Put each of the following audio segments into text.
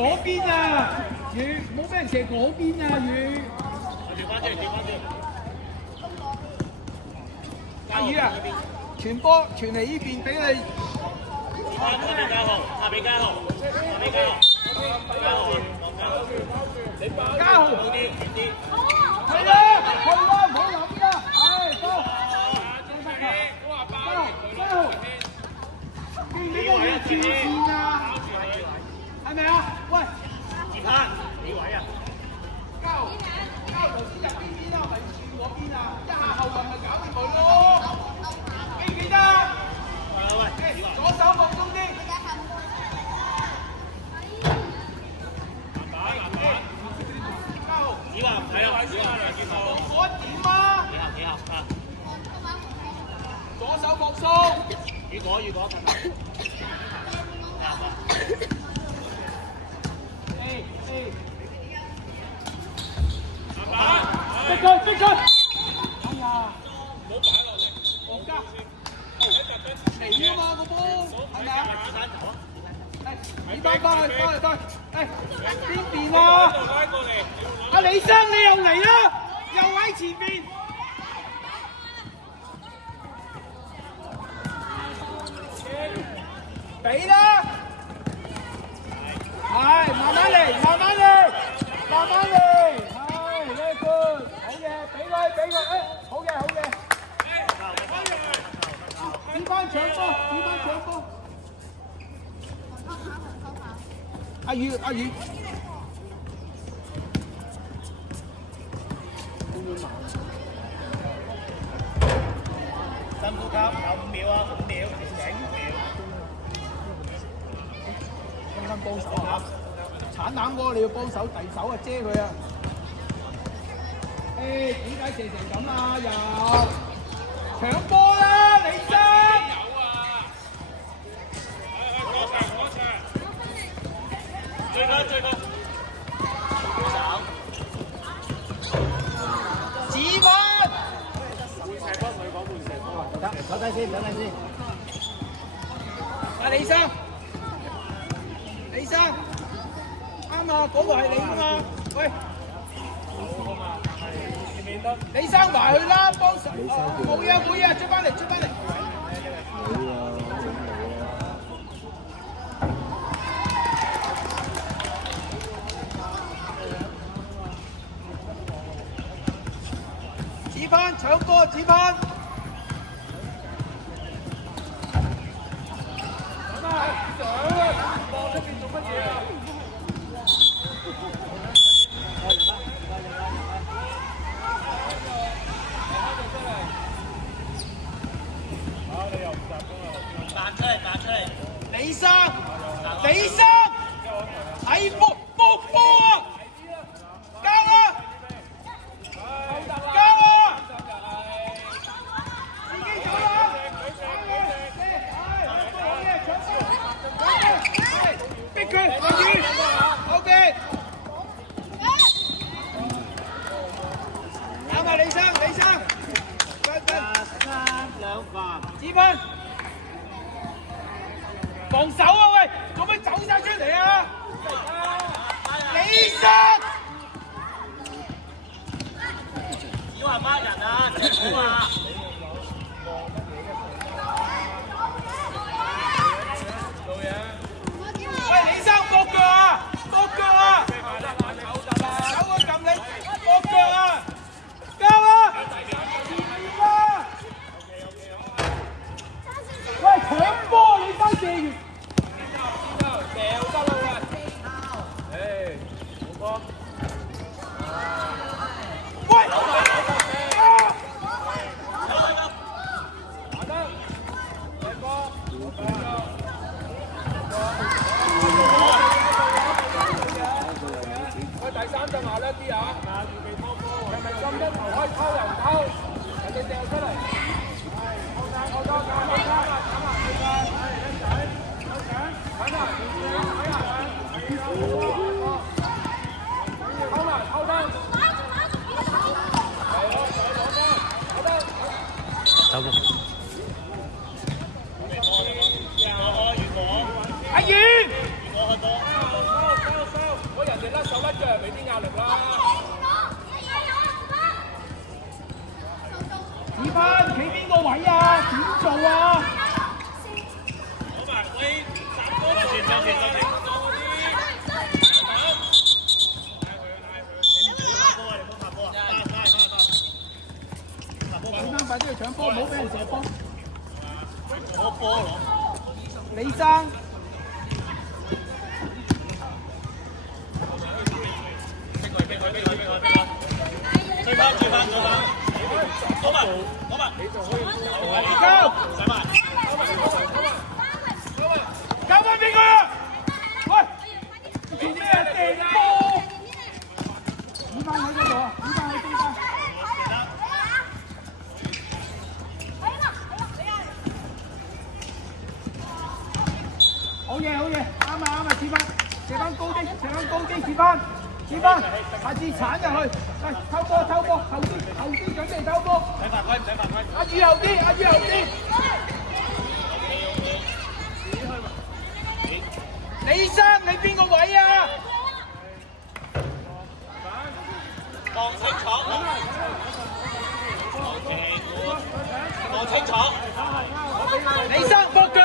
嗰邊啊，雨冇俾人射嗰邊啊，雨。調翻轉，調翻轉。阿雨啊，傳波傳嚟呢邊俾你。下邊加號，下邊加號，下邊加號，加號，加號。好啲，遠啲。係啦，係啦，唔好諗啦，唉，多。加號。邊邊個要轉線啊？係咪啊？喂，接翻，幾位啊？交頭先入邊邊啊？咪轉嗰邊啊？一下後運咪搞掂佢咯。記唔記得？喂，左手放鬆啲。子華唔睇啊！子華兩轉頭。我點啊？幾下啊！左手放鬆。雨果，逼佢！哎呀！唔好擺落嚟，黃家。嚟啊嘛個波，係咪啊？你翻去，邊邊啊？阿李生你又嚟啦，又喺前邊。俾啦，係慢慢嚟，係，very good，好嘅，俾佢，好嘅，點翻搶波，阿宇，深呼吸，有5秒啊，5秒，醒5秒。幫手啊！鏟冷波你要幫手遞手啊，遮佢啊！誒點解射成咁啊？又搶波啦，李生！有啊！追佢！子文！坐低先。阿李生，啱啊，嗰個係你啊嘛，喂，李生埋去啦，幫手，冇嘢，追翻嚟。子芬搶波，子芬。彈出嚟！李生，睇波啊！交啊！自己做啦！逼佢，OK。啱啊，李生，子芬。防守啊喂，做咩走晒出嚟啊？李生，小華孖人啊，正好啊！喂，李生搏腳啊！手我撳你，搏腳啊！交啊！喂，搶波，李生射完。掉得啦喂！子芬企邊個位啊？點做啊？快啲去搶波，唔好俾人射波。攞波攞。李生。追翻！攞埋！交翻俾佢啊！喂，前啲人射波。五班喺嗰度啊！五班喺中間。好嘢，啱啊，切翻高啲，切翻，下次鏟入去，喂，偷波，後啲準備偷波，唔使犯規，阿宇後啲，李生你邊個位啊？望清楚，李生搏腳，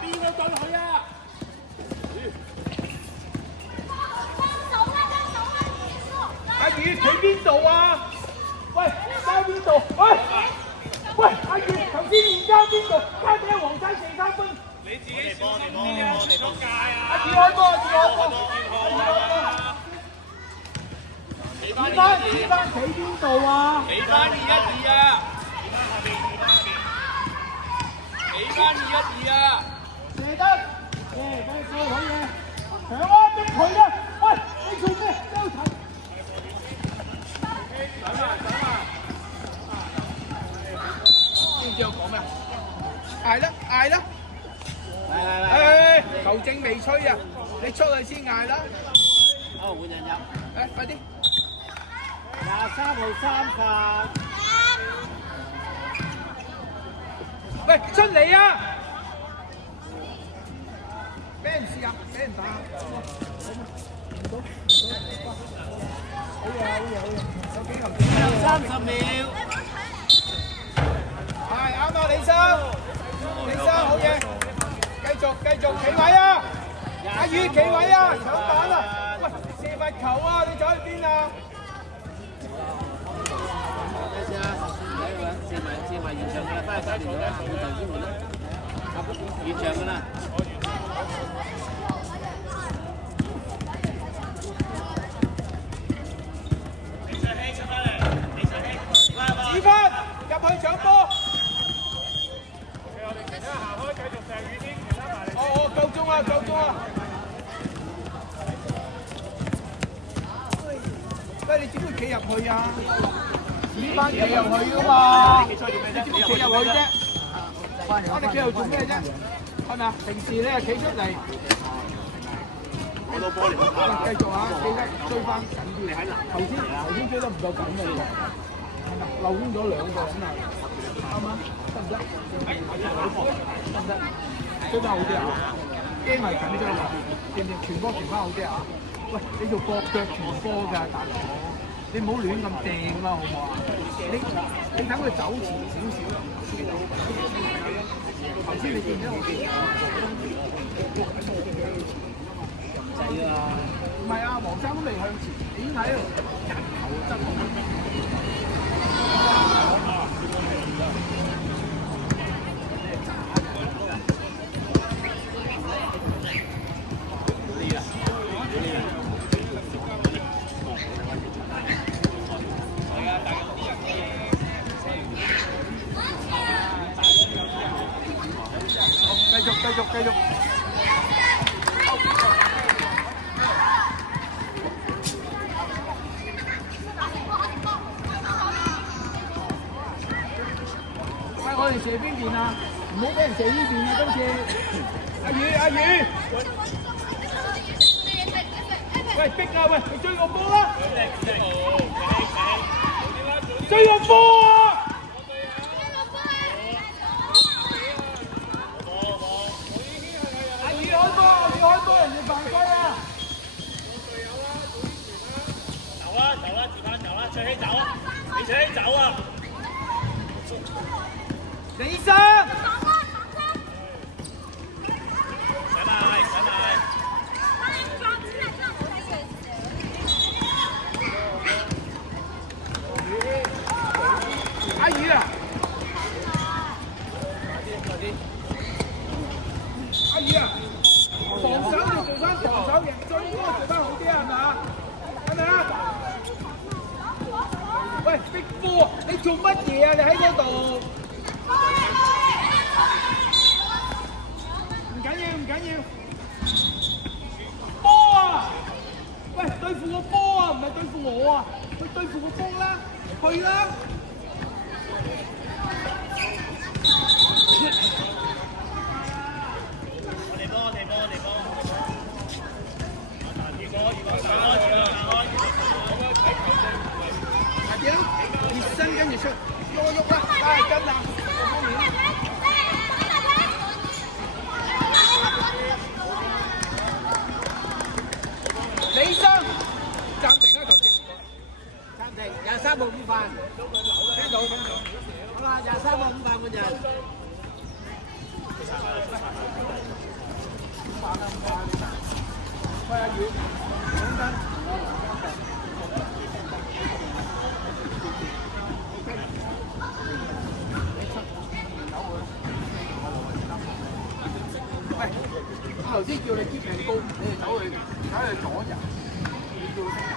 邊個對佢啊？阿宇企邊度啊？喂，交邊度？喂，阿宇頭先唔交邊度？交俾黃生射3分。你自己幫我哋幫界啊！阿宇開波。子芬企邊度啊？俾翻2-1-2啊！射得，好嘢，強啊！逼佢啊！喂，你做咩？周齊。知唔知我講咩啊？嗌啦！嚟！球證未吹啊！你出去先嗌啦！好，換人入。快啲！23號3發。喂，出嚟啊！俾人試啊！俾人打。好嘢！有幾球？30秒。係啱啊，李生，好嘢！繼續企位啊！阿宇企位啊！搶板啊！喂，射罰球啊！你走去邊啊？射埋現場㗎啦，翻去搞掂咗啦，換頭先換啦，現場㗎啦。子芬入去搶波。我哋其他行開，繼續射遠啲，其他埋嚟。夠鐘啊！喂，你點會企入去啊？呢班企入去噶嘛？你點解企入去啫？我哋企入做咩啫？係咪啊？平時你係企出嚟，攞到波嚟攞波。繼續啊！記得追翻緊啲。頭先追得唔夠緊嘅，係咪？漏咗2個人啊！啱唔啱？得唔得？追翻好啲啊！驚係緊張啊！掂傳波傳翻好啲啊！喂，你做國腳傳波㗎，大佬。你唔好亂咁掟啦，好唔好啊？你等佢走前少少。頭先你見咗我唔係啊，黃生都未向前，點睇啊？人頭質。繼續。喂，我哋射邊邊啊？唔好俾人射呢邊啊！今次，阿宇，喂，逼啊！喂，你追個波啦！追個波啊！阿宇開波，人哋犯規啊！做乜嘢啊？你喺嗰度？唔緊要，唔緊要。波啊！喂，對付個波啊，唔係對付我啊！去對付個波啦，去啦！快啲啦！熱身跟住出，多喐啦，拉筋啦，方面。李生，暫停啊！頭先。暫停，23號午飯。聽到，聽到。好啦，23號午飯換人。喂，阿宇，講緊。喂，我頭先叫你接命高，你哋走去阻人，你叫佢識人。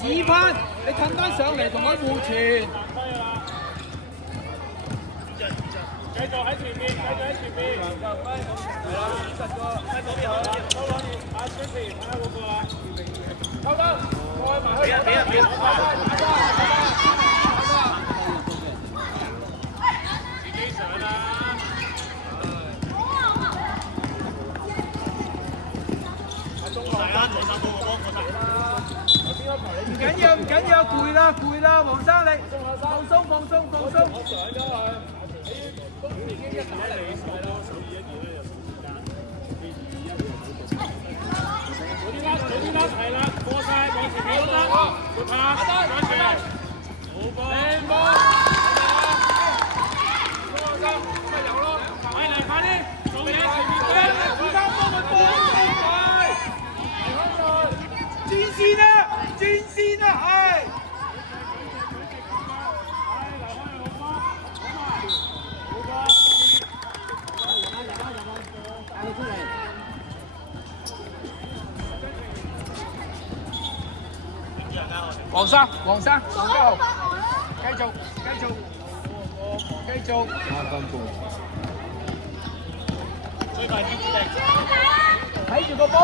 指翻，你褪翻上嚟同佢互傳。繼續喺前面，繼續喺前面。係啦，50個，喺嗰邊好，收攞住，阿孫時睇下嗰個啦。收得，過埋去。俾啊！自己上啦。唔緊要，唔緊要，攰啦，攰啦，黃生你放鬆，放鬆，放鬆。我上咗去，已經一打嚟，係咯，手二一二咧，有時間。早啲啦，係啦，過晒，往前面都得，會拍，跟住，好波，靚波，係咪啊？咪有咯，快嚟，快啲，做嘢，前面嘅，而家幫佢波。轉線啊！轉線啊！係。黃生，黃家豪，繼續。3分半。最大支持力。睇住個波。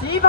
指拍，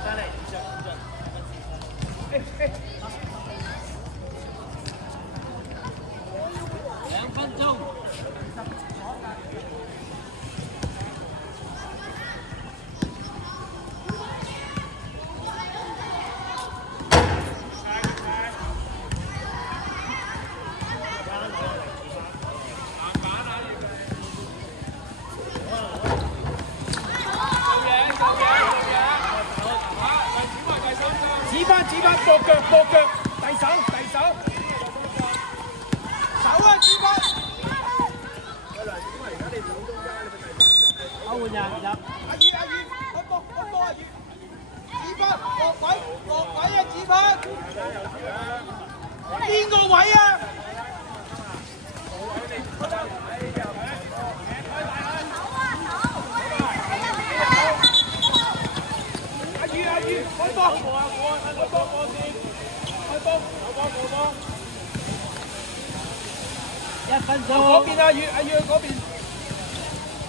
翻嚟，2分鐘。指翻，搏腳，遞手，手啊，指翻。歐換人入。阿宇，我搏阿宇，指翻落位啊，指翻。邊個位啊？阿宇，開波！1分鐘。嗰邊阿宇去嗰邊，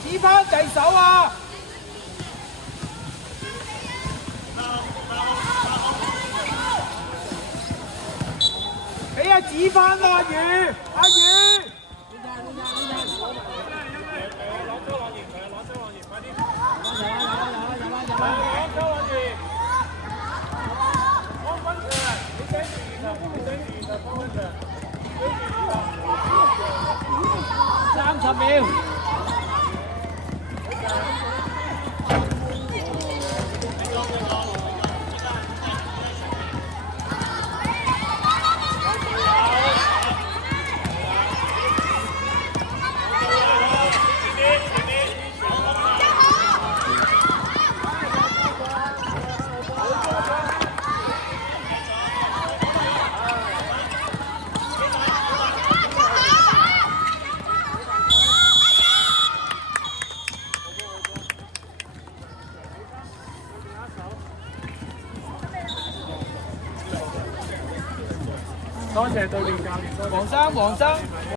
指翻遞手啊！俾阿指翻啊，阿宇。30秒。多謝對面教練，黃生。